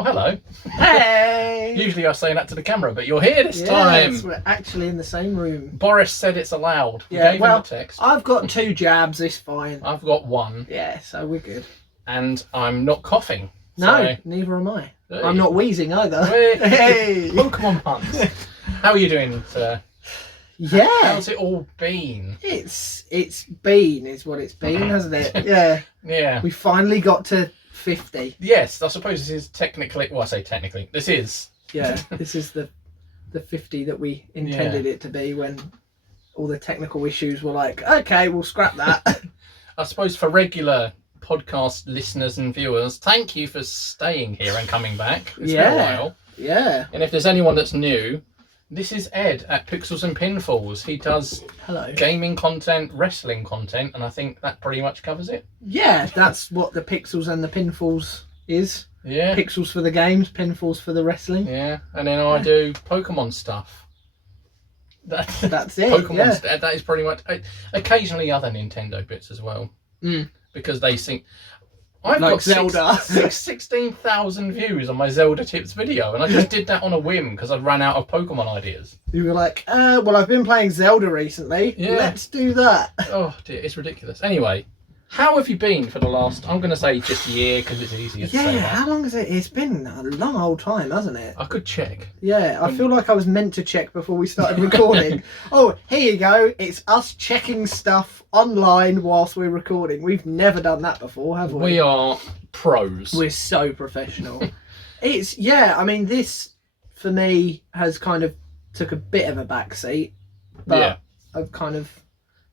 Oh, hello. Hey! Usually I say that to the camera, but you're here this time. We're actually in the same room. Boris said it's allowed. We Yeah, gave well, him a text. I've got 2 jabs, it's fine. I've got 1. Yeah, so we're good. And I'm not coughing. No, so... neither am I. Hey. I'm not wheezing either. Hey! Pokemon puns. How are you doing, sir? Yeah. How's it all been? It's been, is what it's been, hasn't it? Yeah. Yeah. We finally got to 50. Yes, I suppose this is technically, well, I say technically, this is. Yeah, this is the 50 that we intended it to be when all the technical issues were like, okay, we'll scrap that. I suppose for regular podcast listeners and viewers, thank you for staying here and coming back. It's been a while. Yeah. And if there's anyone that's new, this is Ed at Pixels and Pinfalls. He does gaming content, wrestling content, and I think that pretty much covers it. Yeah, that's what the Pixels and the Pinfalls is. Yeah. Pixels for the games, Pinfalls for the wrestling. Yeah, and then I do Pokemon stuff. That's it. Pokemon stuff. That is pretty much. Occasionally other Nintendo bits as well. Because they think. I've got Zelda. 16,000 views on my Zelda tips video, and I just did that on a whim because I'd ran out of Pokemon ideas. You were like, well, I've been playing Zelda recently. Yeah. Let's do that. Oh dear, it's ridiculous. Anyway, how have you been for the last, I'm going to say just a year because it's easier to say that. How long has it? It's been a long old time, hasn't it? I could check. Yeah, I feel like I was meant to check before we started recording. Oh, here you go. It's us checking stuff online whilst we're recording. We've never done that before, have we? We are pros. We're so professional. I mean, this, for me, has kind of took a bit of a backseat. But I've kind of,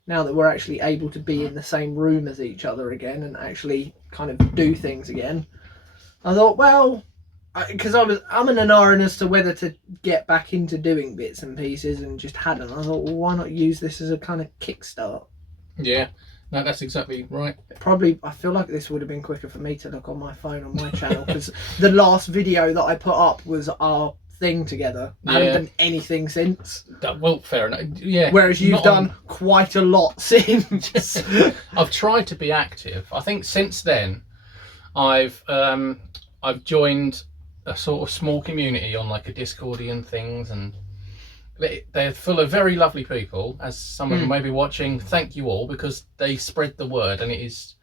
now that we're actually able to be in the same room as each other again and actually kind of do things again, I thought, well, because I'm in an iron as to whether to get back into doing bits and pieces and just hadn't. I thought, well, why not use this as a kind of kickstart? Yeah, no, that's exactly right. Probably, I feel like this would have been quicker for me to look on my phone on my channel because the last video that I put up was our thing together. I haven't done anything since. Well, fair enough. Yeah. Whereas you've done quite a lot since. I've tried to be active. I think since then, I've joined a sort of small community on like a Discordian things, and they're full of very lovely people. As some of them may be watching, thank you all because they spread the word. And it is.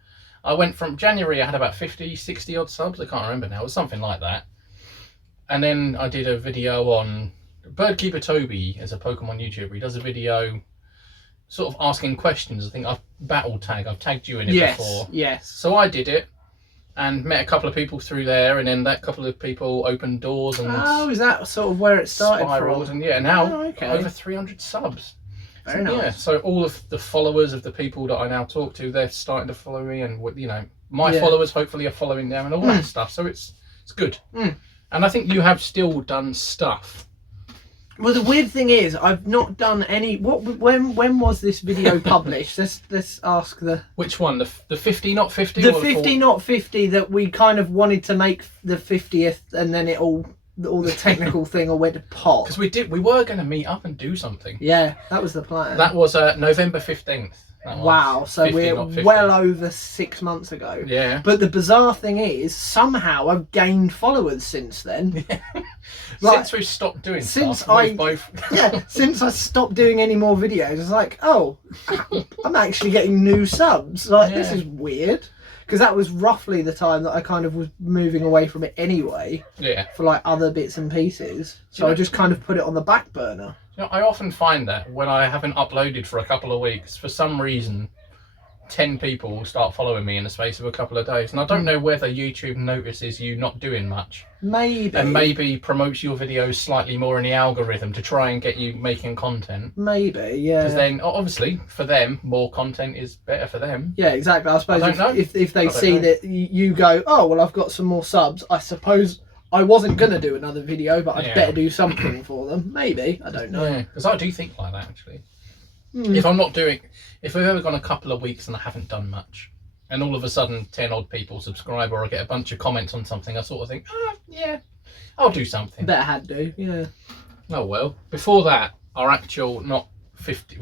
I went from January. I had about 50, 60 odd subs. I can't remember now. It was something like that. And then I did a video on Birdkeeper Toby as a Pokemon YouTuber. He does a video sort of asking questions. I think I've tagged you in it before. Yes. So I did it and met a couple of people through there, and then that couple of people opened doors and is that sort of where it started spiraled from? And now over 300 subs. Very nice. Yeah, so all of the followers of the people that I now talk to, they're starting to follow me, and my followers hopefully are following them and all that stuff. So it's good. And I think you have still done stuff. Well, the weird thing is, I've not done any. When was this video published? Let's ask the. Which one? The 50 not 50? The 50 not 50 that we kind of wanted to make the 50th, and then all the technical thing all went to pot. Because we were going to meet up and do something. Yeah, that was the plan. That was November 15th. Wow, so 50, we're well over 6 months ago. Yeah. But the bizarre thing is, somehow I've gained followers since then. Since we've stopped doing stuff, since I stopped doing any more videos, it's like, oh, I'm actually getting new subs. Like, this is weird. Because that was roughly the time that I kind of was moving away from it anyway. Yeah. For like other bits and pieces. So I just kind of put it on the back burner. I often find that when I haven't uploaded for a couple of weeks, for some reason, 10 people will start following me in the space of a couple of days. And I don't know whether YouTube notices you not doing much. Maybe. And maybe promotes your videos slightly more in the algorithm to try and get you making content. Maybe, yeah. Because then, obviously, for them, more content is better for them. Yeah, exactly. I suppose if they see that you go, oh, well, I've got some more subs, I suppose I wasn't going to do another video, but I'd better do something for them. Maybe. I don't know. Yeah, because I do think like that, actually. If we've ever gone a couple of weeks and I haven't done much, and all of a sudden 10 odd people subscribe or I get a bunch of comments on something, I sort of think, I'll do something. Better had to, yeah. Oh well. Before that, our actual not 50,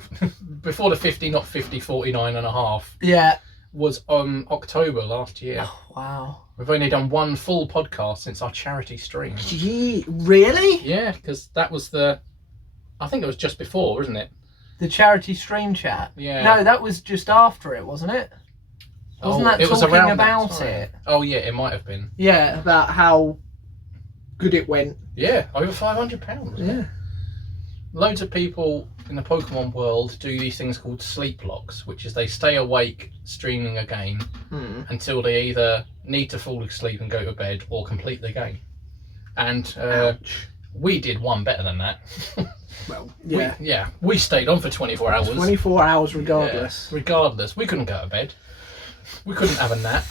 before the 50 not 50 49 and a half. Yeah. Was October last year. Oh, wow. We've only done one full podcast since our charity stream. Gee, really? Yeah, because that was I think it was just before, wasn't it? The charity stream chat? Yeah. No, that was just after it, wasn't it? Wasn't that it was talking around about that time. it? Oh, yeah, it might have been. Yeah, about how good it went. Yeah, over £500. Yeah. Loads of people in the Pokemon world do these things called sleep locks, which is they stay awake streaming a game until they either need to fall asleep and go to bed or complete the game. And we did one better than that. Well, yeah. We stayed on for 24 hours. 24 hours regardless. Yeah, regardless. We couldn't go to bed. We couldn't have a nap.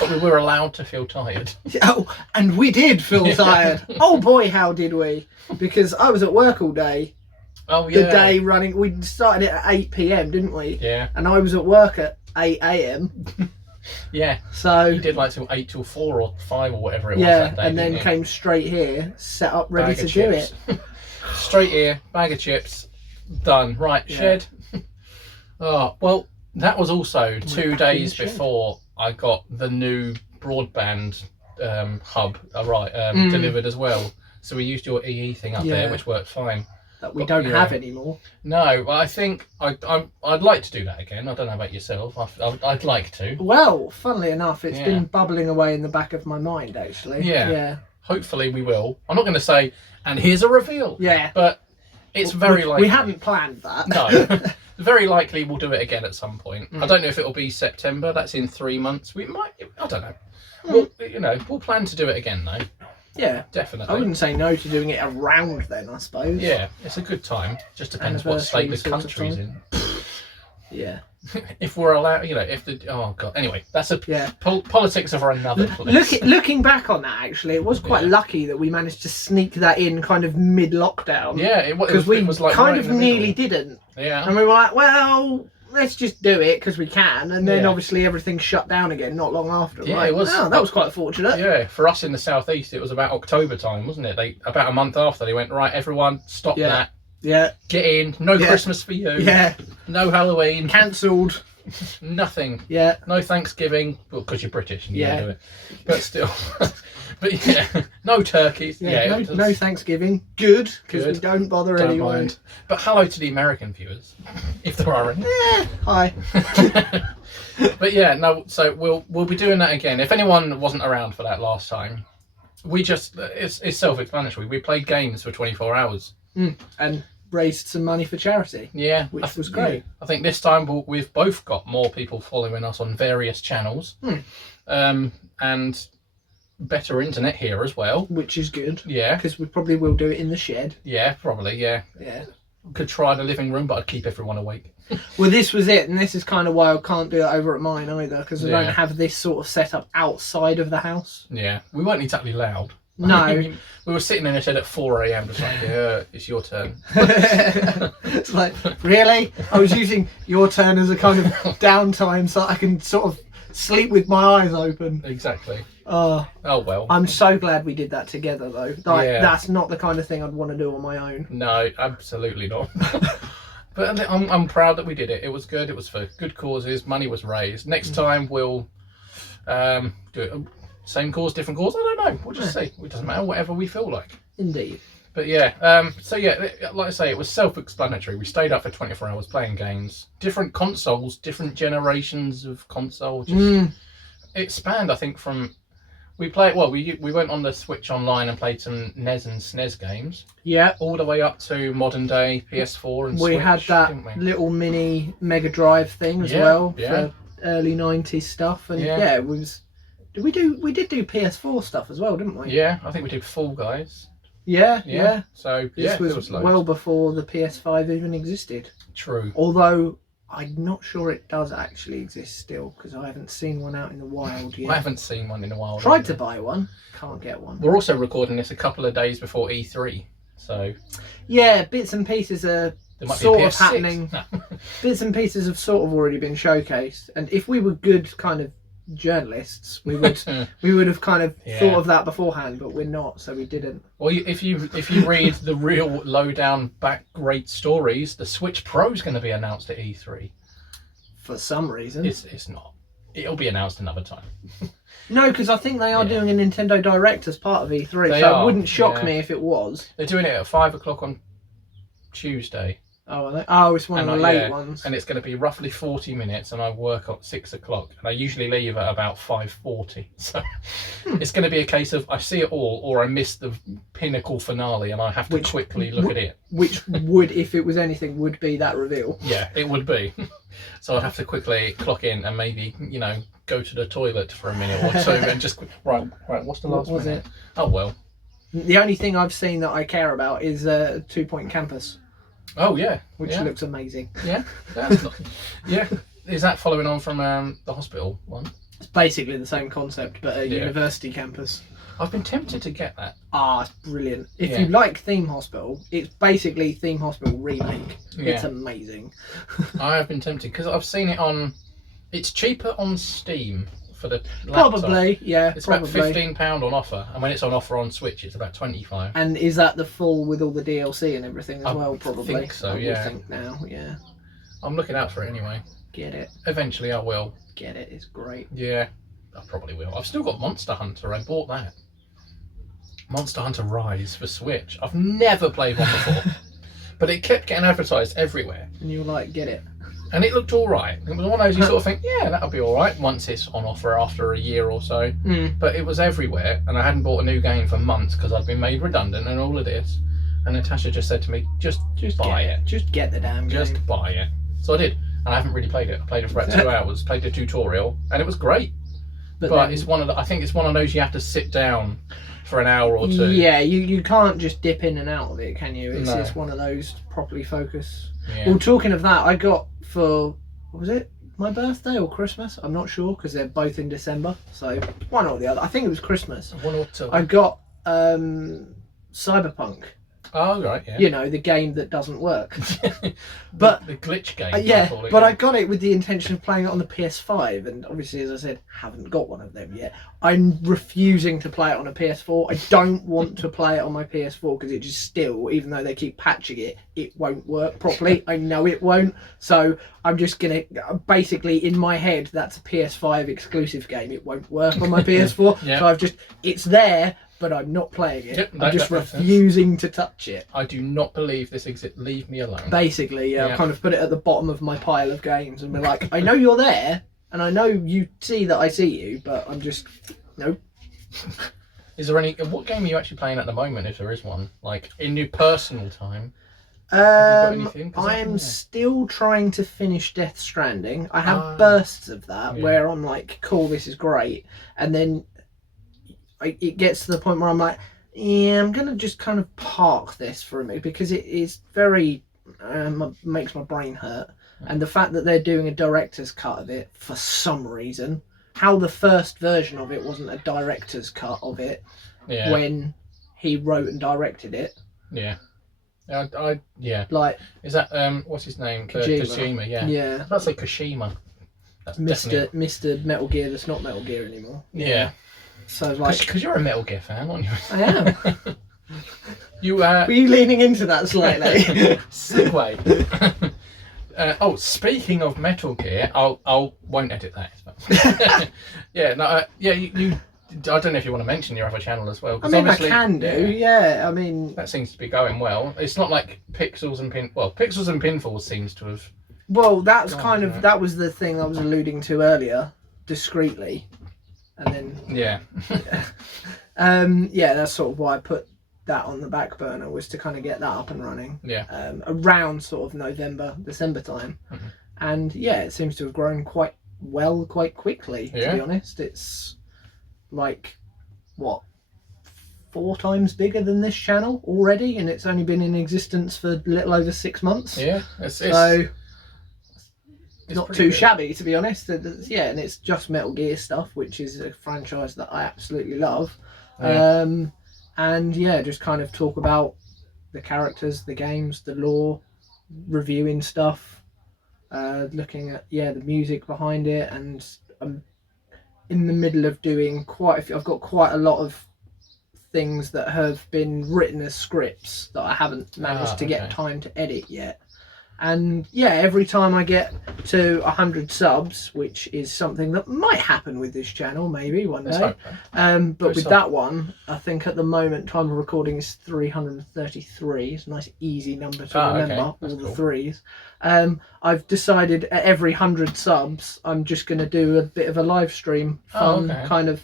But we were allowed to feel tired. Oh, and we did feel tired. Oh boy, how did we? Because I was at work all day. Oh, yeah. The day running. We started it at 8 p.m, didn't we? Yeah. And I was at work at 8 a.m. Yeah. So you did like till 8 till 4 or 5 or whatever it was yeah, that day. and then came straight here, set up, ready to do it. Straight here, bag of chips, done. Right, shed. Oh, well, that was also 2 days before I got the new broadband hub delivered as well. So we used your EE thing up there, which worked fine. That we don't have anymore. No, I think I'd like to do that again. I don't know about yourself. I'd like to. Well, funnily enough, it's been bubbling away in the back of my mind, actually. Yeah. Hopefully we will. I'm not going to say, and here's a reveal. Yeah. But it's very likely. We hadn't planned that. No. Very likely we'll do it again at some point. I don't know if it'll be September. That's in 3 months. We might. I don't know. We'll plan to do it again though. Yeah, definitely. I wouldn't say no to doing it around then, I suppose. Yeah, it's a good time. Just depends what state the country's in. Yeah. If we're allowed, if the Anyway, that's politics are for another place. Looking back on that, actually, it was quite lucky that we managed to sneak that in kind of mid-lockdown. Yeah, because we like kind right of nearly didn't. Yeah. And we were like, well, let's just do it because we can, and then obviously everything shut down again not long after. Yeah, right? it was. Oh, that was quite fortunate. Yeah, for us in the southeast, it was about October time, wasn't it? About a month after, they went, right, everyone, stop that. Yeah. Get in. No Christmas for you. Yeah. No Halloween. Cancelled. Nothing. Yeah. No Thanksgiving. Well, because you're British and you don't do it. But still. But yeah. No turkeys. Yeah. No Thanksgiving. Good. Because we don't bother anyway. Mind. But hello to the American viewers, if there are any. Hi. But yeah, no. So we'll be doing that again. If anyone wasn't around for that last time, it's self-explanatory. We played games for 24 hours. And raised some money for charity. Yeah, which was great. I think this time we've both got more people following us on various channels, and better internet here as well, which is good. Yeah, because we probably will do it in the shed. Yeah, probably. Yeah. Could try the living room, but I'd keep everyone awake. Well, this was it, and this is kind of why I can't do it over at mine either, because I don't have this sort of setup outside of the house. Yeah, we weren't exactly loud. No. We were sitting in a shed at 4 a.m. just like, it's your turn. It's like, really? I was using your turn as a kind of downtime so I can sort of sleep with my eyes open. Exactly. Oh well. I'm so glad we did that together though. That's not the kind of thing I'd want to do on my own. No, absolutely not. But I'm proud that we did it. It was good. It was for good causes. Money was raised. Next time we'll do it. Same cause, different cause. I don't know. We'll just see. It doesn't matter. Whatever we feel like. Indeed. But yeah. So yeah, like I say, it was self-explanatory. We stayed up for 24 hours playing games. Different consoles, different generations of consoles. It spanned, I think, from we went on the Switch Online and played some NES and SNES games. Yeah. All the way up to modern day PS4 and Switch. We had that little mini Mega Drive thing as well for early 90s stuff, and it was. We did do PS4 stuff as well, didn't we? Yeah, I think we did Fall Guys. Yeah. So this was well before the PS5 even existed. True. Although I'm not sure it does actually exist still, because I haven't seen one out in the wild yet. I haven't seen one in the wild. Tried to buy one, can't get one. We're also recording this a couple of days before E3, so yeah, bits and pieces are sort of happening. Bits and pieces have sort of already been showcased, and if we were good kind of journalists, we would have kind of thought of that beforehand, but we're not, so we didn't. Well, if you read the real lowdown back great stories, the Switch Pro is going to be announced at E3. For some reason, it's not. It'll be announced another time. No, because I think they are doing a Nintendo Direct as part of E3, They so are, it wouldn't shock me if it was. They're doing it at 5 o'clock on Tuesday. Oh, are they? Oh, it's one of the late ones. And it's going to be roughly 40 minutes, and I work at 6 o'clock, and I usually leave at about 5:40. So it's going to be a case of I see it all, or I miss the pinnacle finale, and I have to quickly look at it. Which would, if it was anything, would be that reveal. Yeah, it would be. So I'd have to quickly clock in and maybe, go to the toilet for a minute or two and just right. What's the last minute? Oh well. The only thing I've seen that I care about is 2 Point Campus. Oh yeah, which looks amazing. Yeah, that's not, yeah. Is that following on from the hospital one? It's basically the same concept, but a university campus. I've been tempted to get that. Ah, it's brilliant. If you like Theme Hospital, it's basically Theme Hospital remake. Yeah. It's amazing. I have been tempted because I've seen it on. It's cheaper on Steam for the laptop. Probably, yeah. It's about £15 on offer, and when it's on offer on Switch, it's about 25. And is that the full with all the DLC and everything as well? Probably. I think so. I think now, yeah. I'm looking out for it anyway. Get it. Eventually, I will. Get it. It's great. Yeah, I probably will. I've still got Monster Hunter. I bought that. Monster Hunter Rise for Switch. I've never played one before, but it kept getting advertised everywhere. And you were like, get it. And it looked all right. It was one of those you sort of think, yeah, that'll be all right once it's on offer after a year or so. But it was everywhere, and I hadn't bought a new game for months because I'd been made redundant and all of this. And Natasha just said to me, just buy it. Just get the damn game. Just buy it. So I did, and I haven't really played it. I played it for about 2 hours, played the tutorial, and it was great. But then, it's one of I think it's one of those you have to sit down for an hour or two. Yeah, you can't just dip in and out of it, can you? It's just one of those properly focused. Yeah. Well, talking of that, I got for, was it my birthday or Christmas? I'm not sure because they're both in December. So one or the other. I think it was Christmas. One or two. I got Cyberpunk. Oh, right, yeah. You know, the game that doesn't work. But the glitch game. I got it with the intention of playing it on the PS5, and obviously, as I said, haven't got one of them yet. I'm refusing to play it on a PS4. I don't want to play it on my PS4 because it just still, even though they keep patching it, it won't work properly. I know it won't. So I'm just going to, basically, in my head, that's a PS5 exclusive game. It won't work on my PS4. So it's there, but I'm not playing it. Yep, I'm just refusing to touch it. I do not believe this exists. Leave me alone. Basically, I've kind of put it at the bottom of my pile of games and be like, I know you're there, and I know you see that I see you, but I'm just, nope. Is there what game are you actually playing at the moment, if there is one? Like, in your personal time? I'm still trying to finish Death Stranding. I have bursts of that where I'm like, cool, this is great. And then it gets to the point where I'm like, yeah, I'm going to just kind of park this for a minute because it is very, makes my brain hurt. And the fact that they're doing a director's cut of it for some reason, how the first version of it wasn't a director's cut of it when he wrote and directed it. Yeah. Like, is that, what's his name? Kojima, yeah. Yeah. I was about to say Kojima. That's Mr. Metal Gear that's not Metal Gear anymore. Yeah. So like, because you're a Metal Gear fan, aren't you? I am. Were you leaning into that slightly? Segue. Speaking of Metal Gear, I won't edit that. You. I don't know if you want to mention your other channel as well. I mean, I can do. Yeah, I mean, that seems to be going well. It's not like Pixels and Pinfalls seems to have. Well, that's that was the thing I was alluding to earlier, discreetly. And then that's sort of why I put that on the back burner, was to kind of get that up and running around sort of November, December time. And it seems to have grown quite well quite quickly, to be honest. It's like 4 times bigger than this channel already, and it's only been in existence for a little over 6 months. It's not too shabby, to be honest. And it's just Metal Gear stuff, which is a franchise that I absolutely love. Just kind of talk about the characters, the games, the lore, reviewing stuff, looking at the music behind it, and I'm in the middle of doing I've got quite a lot of things that have been written as scripts that I haven't managed to get time to edit yet. And yeah, every time I get to 100 subs, which is something that might happen with this channel, maybe one day. But with that one, I think at the moment, time of recording is 333. It's a nice, easy number to remember, all the threes. I've decided at every 100 subs, I'm just going to do a bit of a live stream, fun kind of.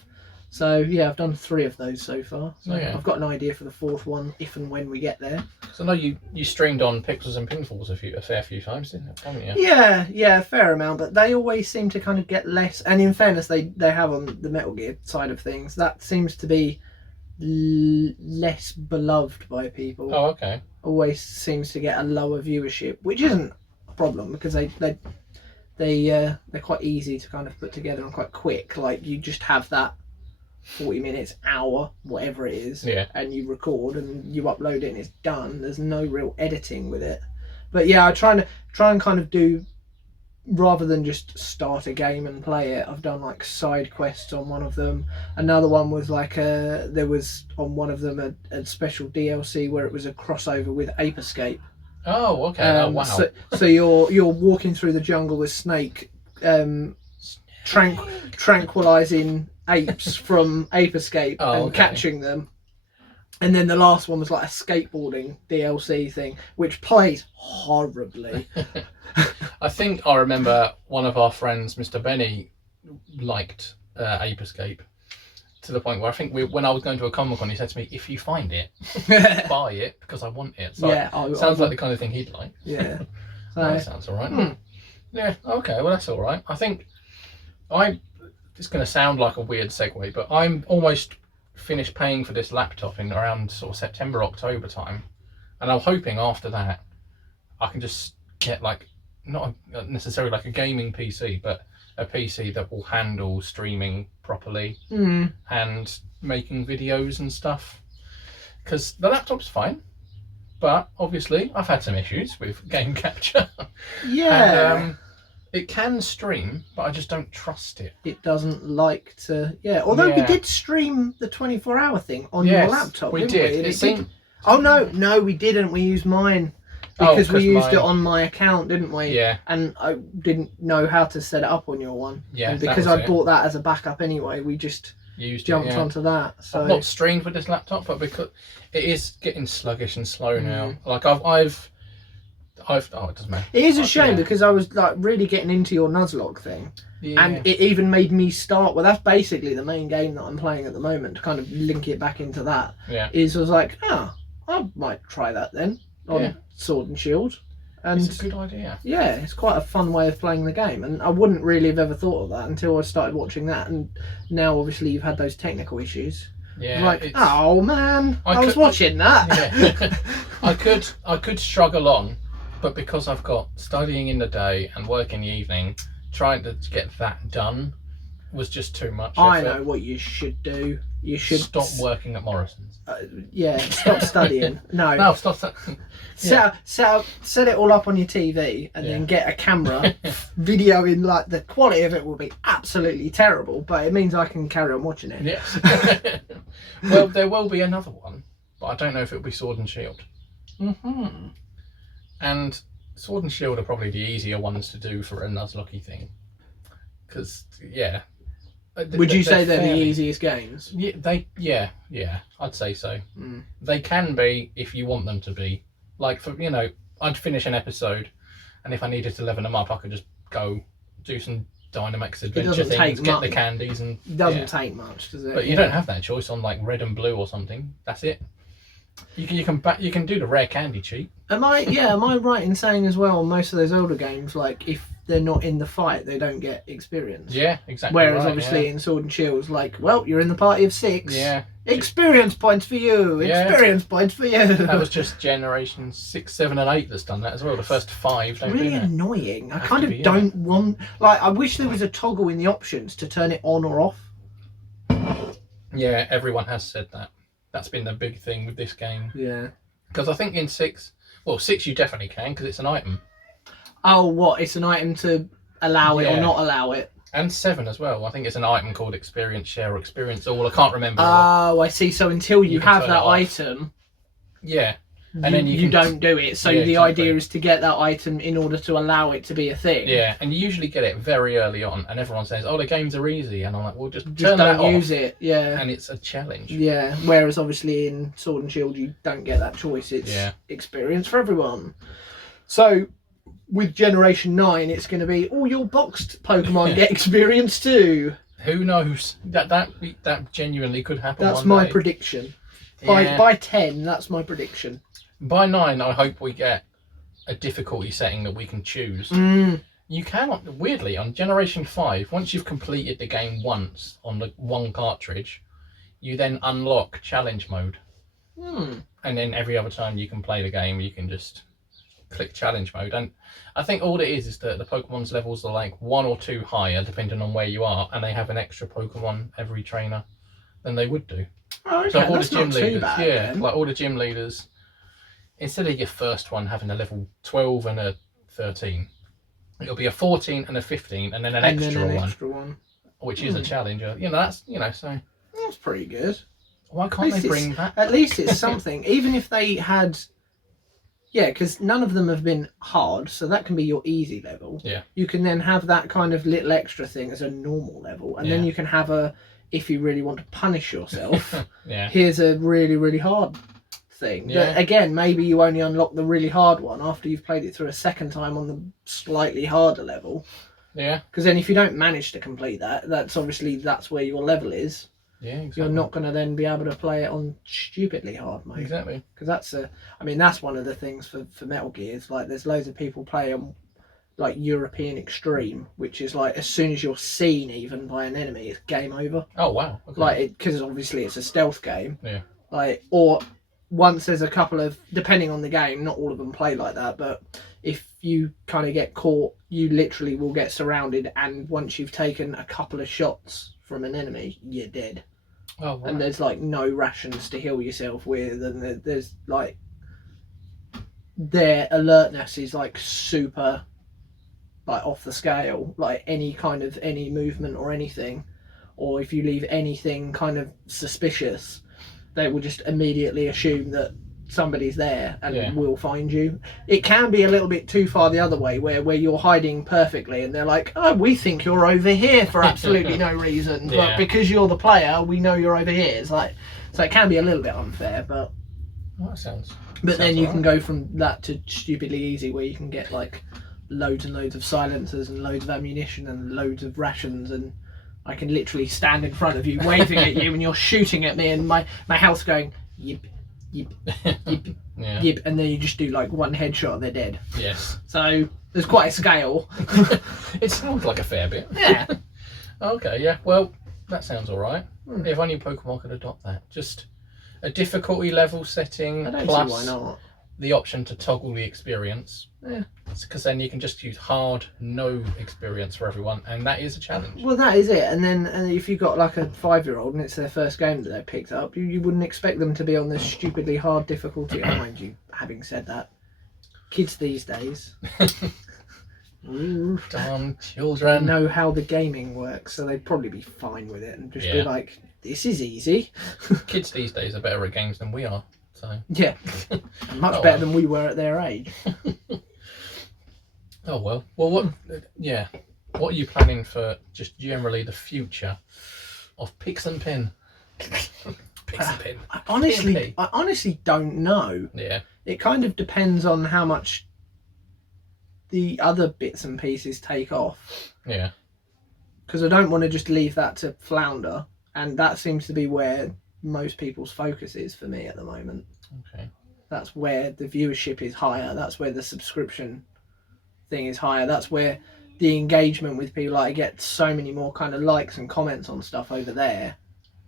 So yeah, I've done 3 of those so far. So I've got an idea for the 4th one if and when we get there. So I know you streamed on Pixels and Pinfalls a fair few times, didn't you? Yeah, a fair amount. But they always seem to kind of get less. And in fairness, they have on the Metal Gear side of things, that seems to be less beloved by people. Oh, okay. Always seems to get a lower viewership, which isn't a problem because they're quite easy to kind of put together and quite quick. Like you just have that 40 minutes, hour, whatever it is, and you record and you upload it and it's done. There's no real editing with it. But yeah, I try and kind of do, rather than just start a game and play it, I've done like side quests on one of them. Another one was like there was on one of them a special DLC where it was a crossover with Ape Escape. Oh, okay. Wow. So you're walking through the jungle with Snake, tranquilizing apes from Ape Escape and catching them. And then the last one was like a skateboarding DLC thing, which plays horribly. I think I remember one of our friends, Mr. Benny, liked Ape Escape to the point where I think when I was going to a Comic-Con, he said to me, if you find it, buy it because I want it. So sounds like the kind of thing he'd like. Yeah. So, that sounds all right. Yeah, okay, well, that's all right. I think it's going to sound like a weird segue, but I'm almost finished paying for this laptop in around sort of September, October time. And I'm hoping after that, I can just get like, not necessarily like a gaming PC, but a PC that will handle streaming properly and making videos and stuff. Because the laptop's fine, but obviously I've had some issues with game capture. Yeah. And, it can stream, but I just don't trust it. It doesn't like to... Yeah, although we did stream the 24-hour thing on your laptop, we didn't did. we? Oh, no, we didn't. We used mine. Because we used it on my account, didn't we? Yeah. And I didn't know how to set it up on your one. Yeah, and because I bought that as a backup anyway, we just jumped onto that. So I've not streamed with this laptop, but because it is getting sluggish and slow now. Like I've oh, it doesn't matter. It is a shame because I was like really getting into your Nuzlocke thing, and it even made me start. Well, that's basically the main game that I'm playing at the moment. To kind of link it back into that, I was like, I might try that then on Sword and Shield. And it's a good idea. Yeah, it's quite a fun way of playing the game, and I wouldn't really have ever thought of that until I started watching that. And now, obviously, you've had those technical issues. Yeah, like, oh man, I was watching that. Yeah. I could struggle on. But because I've got studying in the day and work in the evening, trying to get that done was just too much effort. I know what you should do. You should stop working at Morrison's. Stop studying. No, stop that. Set it all up on your TV and then get a camera, videoing. Like the quality of it will be absolutely terrible, but it means I can carry on watching it. Yes. Well, there will be another one, but I don't know if it'll be Sword and Shield. And Sword and Shield are probably the easier ones to do for a Nuzlocke thing. Because, would you say they're the easiest games? Yeah, I'd say so. They can be if you want them to be. Like, I'd finish an episode, and if I needed to level them up, I could just go do some Dynamax adventure things, get the candies, and it doesn't take much, does it? But you don't have that choice on like Red and Blue or something. That's it. You can do the rare candy cheat. Am I right in saying as well, most of those older games, like if they're not in the fight, they don't get experience? Yeah, exactly. Whereas obviously in Sword and Shield, like, well, you're in the party of 6. Yeah. Experience points for you. Experience points for you. That was just generation 6, 7, and 8 that's done that as well. The first 5 don't really do that. Annoying. I kind of don't want. Like, I wish there was a toggle in the options to turn it on or off. Yeah, everyone has said that. That's been the big thing with this game. Yeah. Because I think in 6 you definitely can because it's an item. Oh, what? It's an item to allow it or not allow it? And 7 as well. I think it's an item called Experience Share or Experience All. I can't remember. Oh, I see. So until you have that item... Yeah. and then you don't do it. So the exactly. idea is to get that item in order to allow it to be a thing. Yeah, and you usually get it very early on, and everyone says, "Oh, the games are easy," and I'm like, "Well, just turn that don't off." use it. Yeah, and it's a challenge. Yeah, whereas obviously in Sword and Shield you don't get that choice. It's experience for everyone. So with Generation 9, it's going to be all your boxed Pokemon get experience too. Who knows? That genuinely could happen. That's one my day. prediction. Yeah. By 10, that's my prediction. By 9, I hope we get a difficulty setting that we can choose. You cannot, weirdly, on Generation 5, once you've completed the game once on the one cartridge, you then unlock challenge mode. And then every other time you can play the game, you can just click challenge mode. And I think all it is that the Pokemon's levels are like 1 or 2 higher, depending on where you are, and they have an extra Pokemon every trainer than they would do. Oh, okay. So all That's the gym not too leaders, bad, yeah, then. like all the gym leaders, instead of your first one having a level 12 and a 13, it'll be a 14 and a 15, and then an extra one, which is a challenger. So that's pretty good. Why can't they bring that? At least it's something. Even if they had, because none of them have been hard, so that can be your easy level. Yeah. You can then have that kind of little extra thing as a normal level, and then you can have if you really want to punish yourself, here's a really, really hard thing. Yeah. But again, maybe you only unlock the really hard one after you've played it through a second time on the slightly harder level. Yeah. Because then if you don't manage to complete that, that's where your level is. Yeah, exactly. You're not going to then be able to play it on stupidly hard mode. Exactly. Because that's one of the things for Metal Gear. It's like there's loads of people play on like European Extreme, which is like as soon as you're seen even by an enemy, it's game over. Oh wow. Okay. Like because obviously it's a stealth game. Yeah. Like or once there's a couple of, depending on the game, not all of them play like that, but if you kind of get caught, you literally will get surrounded, and once you've taken a couple of shots from an enemy, you're dead. Oh, wow. And there's like no rations to heal yourself with, and there's like their alertness is like super like off the scale. Like any movement or anything, or if you leave anything kind of suspicious, they will just immediately assume that somebody's there and will find you. It can be a little bit too far the other way, where you're hiding perfectly and they're like, oh, we think you're over here for absolutely no reason, but because you're the player, we know you're over here. It's like, so it can be a little bit unfair, but that sounds. But then you can go from that to stupidly easy, where you can get like loads and loads of silencers and loads of ammunition and loads of rations, and I can literally stand in front of you waving at you and you're shooting at me, and my health's going yip yip yip yip, and then you just do like one headshot and they're dead. Yes. So there's quite a scale. It sounds like a fair bit. Yeah. Okay, yeah. Well, that sounds alright. If only Pokemon could adopt that. Just a difficulty level setting, I don't plus see why not. the option to toggle the experience. Yeah. Because then you can just use hard, no experience for everyone, and that is a challenge. Well, that is it. And then if you've got like a 5-year-old and it's their first game that they picked up, you wouldn't expect them to be on this stupidly hard difficulty. Mind you, having said that, kids these days Damn children know how the gaming works, so they'd probably be fine with it and just be like, this is easy. Kids these days are better at games than we are. So yeah, much better than we were at their age. Oh well. Well, what are you planning for just generally the future of Pix and Pin? Pix and Pin. I honestly don't know. Yeah. It kind of depends on how much the other bits and pieces take off. Yeah. Because I don't want to just leave that to flounder, and that seems to be where most people's focus is for me at the moment. Okay. That's where the viewership is higher. That's where the subscription thing is higher. That's where the engagement with people, like I get so many more kind of likes and comments on stuff over there.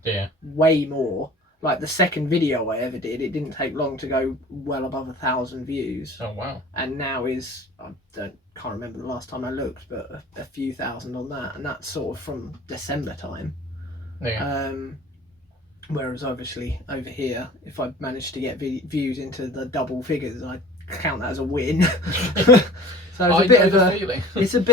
Yeah. Way more. Like the second video I ever did, it didn't take long to go well above 1,000 views. Oh wow. And now is, can't remember the last time I looked, but a few thousand on that, and that's sort of from December time. Yeah. Whereas obviously over here, if I managed to get views into the double figures, I count that as a win. So there's a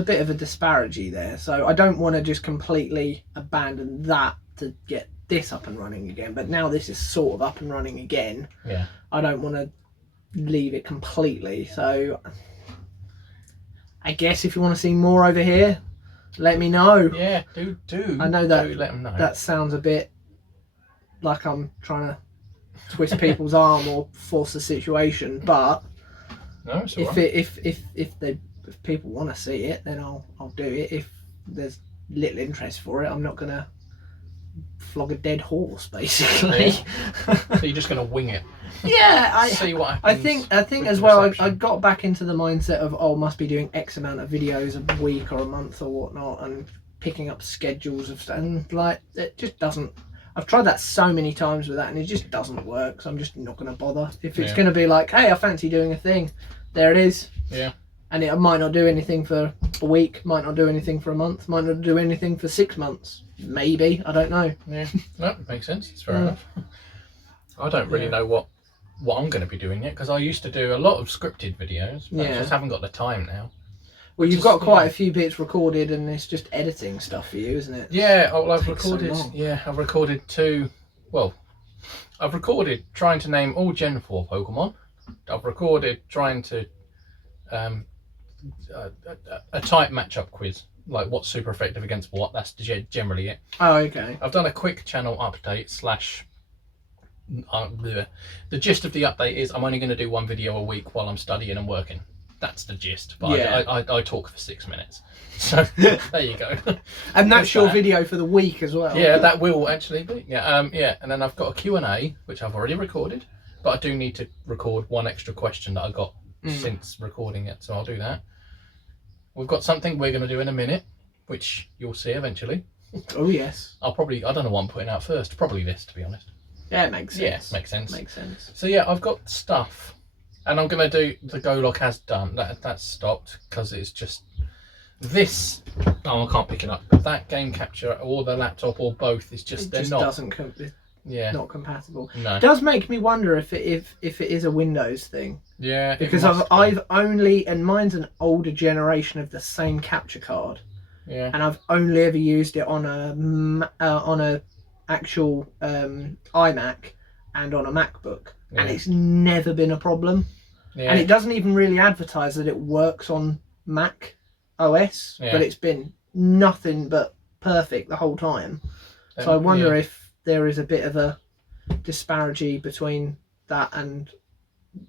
bit of a disparity there. So I don't want to just completely abandon that to get this up and running again. But now this is sort of up and running again. Yeah. I don't want to leave it completely. So I guess if you want to see more over here, let me know. Yeah, do. I know that let them know. that sounds a bit like I'm trying to twist people's arm or force the situation, but no, it's all right. if people want to see it, then I'll do it. If there's little interest for it, I'm not gonna flog a dead horse, basically. Yeah. So you're just gonna wing it. Yeah, I see what happens. I think as well. I got back into the mindset of must be doing X amount of videos a week or a month or whatnot, and picking up schedules of stuff, and like it just doesn't. I've tried that so many times with that, and it just doesn't work. So I'm just not going to bother. If it's going to be like, hey, I fancy doing a thing, there it is. Yeah. And it might not do anything for a week, might not do anything for a month, might not do anything for 6 months. Maybe, I don't know. Yeah, no, makes sense. It's fair enough. I don't really know what I'm going to be doing yet, because I used to do a lot of scripted videos, but I just haven't got the time now. Well, you've got quite a few bits recorded, and it's just editing stuff for you, isn't it? Yeah, I've recorded. So I've recorded 2. Well, I've recorded trying to name all Gen 4 Pokemon. I've recorded trying to a type matchup quiz, like what's super effective against what. That's generally it. Oh, okay. I've done a quick channel update / the gist of the update is I'm only going to do 1 video a week while I'm studying and working. That's the gist. But I talk for 6 minutes. So there you go. And that's your video for the week as well. Yeah, that will actually be. Yeah, and then I've got a Q&A, which I've already recorded, but I do need to record 1 extra question that I got since recording it, so I'll do that. We've got something we're going to do in a minute, which you'll see eventually. Oh yes. I don't know what I'm putting out first. Probably this, to be honest. Yeah, it makes sense. Yeah, makes sense. Makes sense. So yeah, I've got stuff, and I'm going to do the Go Lock has done. That's stopped because it's just this. Oh, I can't pick it up. That game capture or the laptop or both is just not compatible. No. It does make me wonder if it is a Windows thing. Yeah. Because I've only, and mine's an older generation of the same capture card. Yeah. And I've only ever used it on a actual iMac and on a MacBook, and it's never been a problem. Yeah. And it doesn't even really advertise that it works on Mac OS, but it's been nothing but perfect the whole time. So I wonder if there is a bit of a disparity between that and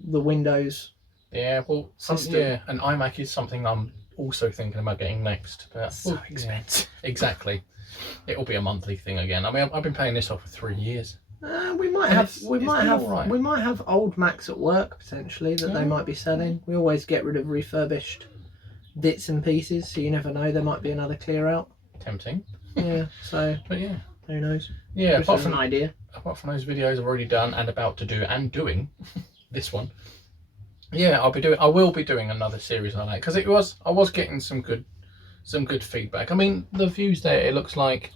the Windows. Yeah, well, an iMac is something I'm also thinking about getting next. But so expensive. Yeah, exactly. It'll be a monthly thing again. I mean, I've been paying this off for 3 years. We might have old Macs at work potentially that they might be selling. We always get rid of refurbished bits and pieces, so you never know. There might be another clear out. Tempting. Yeah. So. But yeah. Who knows? Yeah. Apart from an idea. Apart from those videos I've already done and about to do and doing this one. Yeah, I will be doing another series on that because I was getting some good feedback. I mean, the views there, it looks like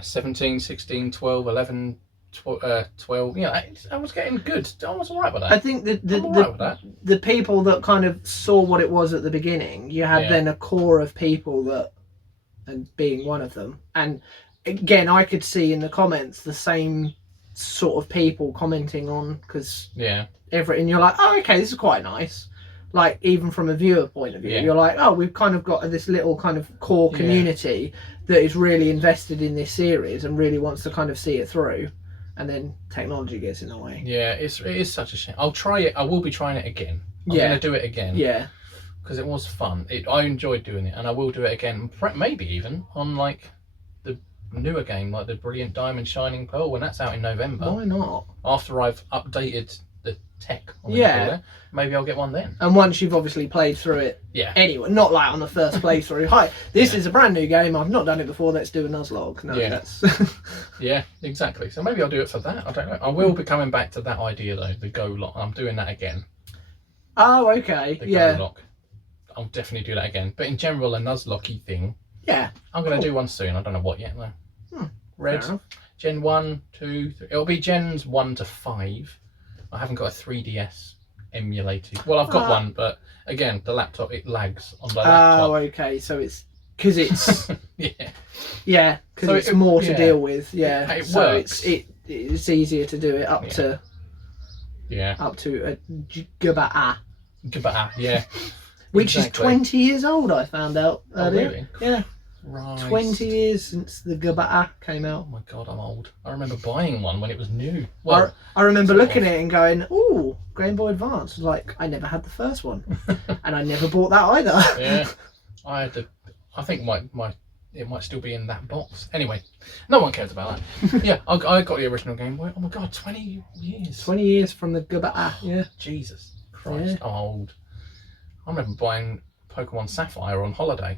17, 16, 12, 11, 12. Yeah, I was getting good. I was alright with that. I think the people that kind of saw what it was at the beginning, you had then a core of people that, and being one of them, and again, I could see in the comments the same sort of people commenting on, because and you're like, oh, okay, this is quite nice. Like, even from a viewer point of view, you're like, oh, we've kind of got this little kind of core community that is really invested in this series and really wants to kind of see it through, and then technology gets in the way. Yeah, it is such a shame. I'll try it. I will be trying it again. I'm going to do it again. Yeah. Because it was fun. I enjoyed doing it, and I will do it again. Maybe even on like the newer game, like the Brilliant Diamond Shining Pearl, when that's out in November. Why not? After I've updated the tech on the recorder, maybe I'll get one then. And once you've obviously played through it, anyway, not like on the first playthrough. Hi, this is a brand new game. I've not done it before. Let's do a Nuzlocke. No, that's yeah, exactly. So maybe I'll do it for that. I don't know. I will be coming back to that idea though. The Go Lock. I'm doing that again. Oh, okay. The Go Lock. I'll definitely do that again. But in general, a Nuzlocke thing. Yeah. I'm going to do one soon. I don't know what yet though. Red. Gen 1, 2, 3. It'll be Gens 1 to 5. I haven't got a 3DS emulated. Well, I've got one, but again, the laptop, it lags on the laptop. Oh, okay. So it's because it's yeah. because So it's more to yeah. deal with. Yeah, It so works. it's easier to do it up Yeah. to a gaba, Yeah. which Exactly. is 20 years old. I found out Oh, earlier. really? Yeah, Right. 20 years since the gaba came Oh out. my god, I'm old. I remember buying one when it was new. Well, I remember sort looking of. at it and going, "Ooh, Game Boy Advance." I was like, I never had the first one, and I never bought that either. Yeah. I had to. I think it might still be in that box. Anyway, no one cares about that. Yeah, I got the original Game Boy. Oh my god, 20 years. 20 years from the gaba. Yeah. Jesus Christ, Yeah. I'm old. I remember buying Pokemon Sapphire on holiday.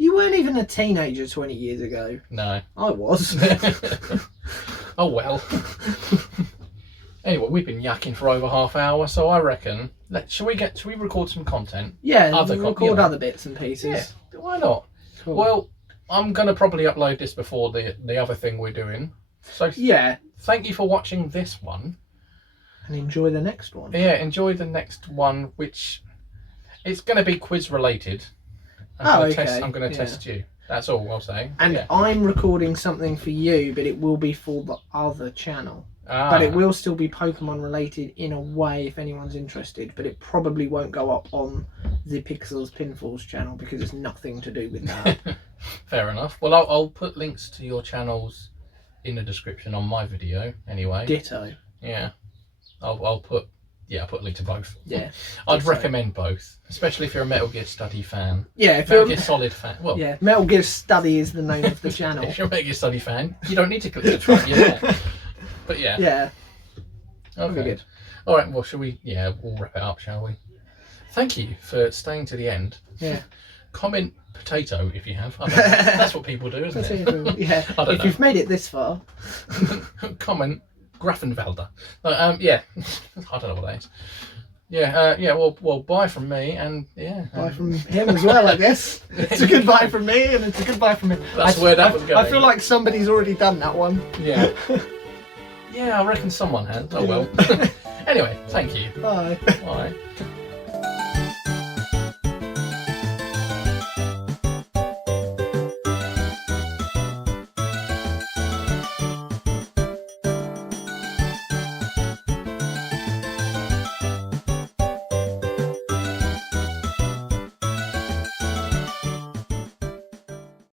You weren't even a teenager 20 years ago. No. I was. Oh well. Anyway, we've been yakking for over half hour, so I reckon. Shall we record some content? Yeah, Other record other bits and pieces. Yeah, why not? Cool. Well, I'm gonna probably upload this before the other thing we're doing. So Yeah, thank you for watching this one. and enjoy the next one. Yeah, enjoy the next one, which it's going to be quiz related. I'm going to test you. That's all I'll say. And yeah. I'm recording something for you, but it will be for the other channel. Ah, But it will still be Pokemon related in a way if anyone's interested, but it probably won't go up on the Pixels Pinfalls channel because it's nothing to do with that. Fair enough. Well, I'll put links to your channels in the description on my video anyway. Ditto. Yeah. I'll put a link to both. Yeah. I'd ditto. recommend both, especially if you're a Metal Gear Study fan. Yeah, if Metal you're Gear Solid fan. Well, yeah, Metal Gear Study is the name of the channel. if you're a Metal Gear Study fan, you don't need to click subscribe. Yeah. But yeah. Yeah. Okay. Very good. All right. Well, shall we? Yeah, we'll wrap it up, shall we? Thank you for staying to the end. Yeah. Comment potato if you have. I don't know. That's what people do, isn't it? Yeah. I don't If know. you've made it this far. Comment Grafenwalder. Yeah. I don't know what that is. Yeah. Yeah. Well, bye from me, and yeah. Bye from him as well, I guess. It's a goodbye from me, and it's a goodbye from him. That's where that was going. I feel like somebody's already done that one. Yeah. Yeah, I reckon someone has. Oh well. Anyway, thank you. Bye. Bye.